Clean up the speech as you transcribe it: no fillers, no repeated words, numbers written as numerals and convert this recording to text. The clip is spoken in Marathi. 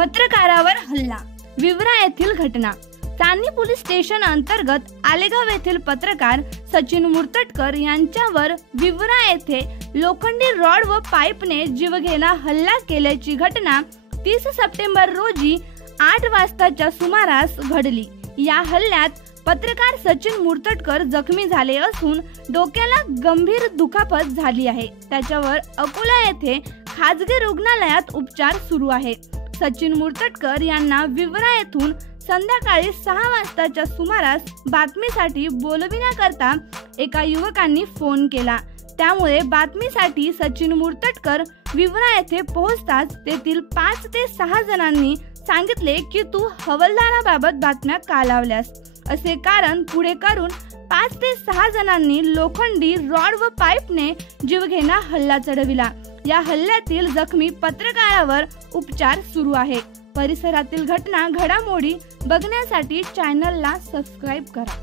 पत्रकारावर हल्ला, विवरा येथील घटना। चांदणी पोलीस स्टेशन अंतर्गत आलेगाव येथील पत्रकार सचिन मुर्तटकर यांच्यावर विवरा येथे लोखंडी रॉड व पाईपने जीवघेणा हल्ला केल्याची घटना 30 सप्टेंबर रोजी 8 वाजताच्या सुमारास घडली। या हल्ल्यात पत्रकार सचिन मुर्तटकर जखमी झाले असून डोक्याला गंभीर दुखापत झाली आहे। त्याच्यावर अकोला येथे खाजगी रुग्णालयात उपचार सुरू आहे। सचिन मुर्तटकर यांना विवरा येथून संध्याकाळी 6 वाजताच्या सुमारास बातमीसाठी बोलविण्याकरता एका युवकांनी फोन केला। त्यामुळे बातमीसाठी सचिन मुर्तटकर विवरा येथे पोहोचताच तेथील 5 ते 6 जणांनी सांगितले की तू हवालदाराबाबत बातम्या का लावल्यास असे कारण पुढे करून 5 ते 6 जणांनी लोखंडी रॉड व पाईपने जीवघेणा हल्ला चढविला। या हल्ल्यातील जखमी पत्रकारावर उपचार सुरू आहे। परिसरातील घटना घडामोडी बघण्यासाठी चॅनलला सबस्क्राइब करा।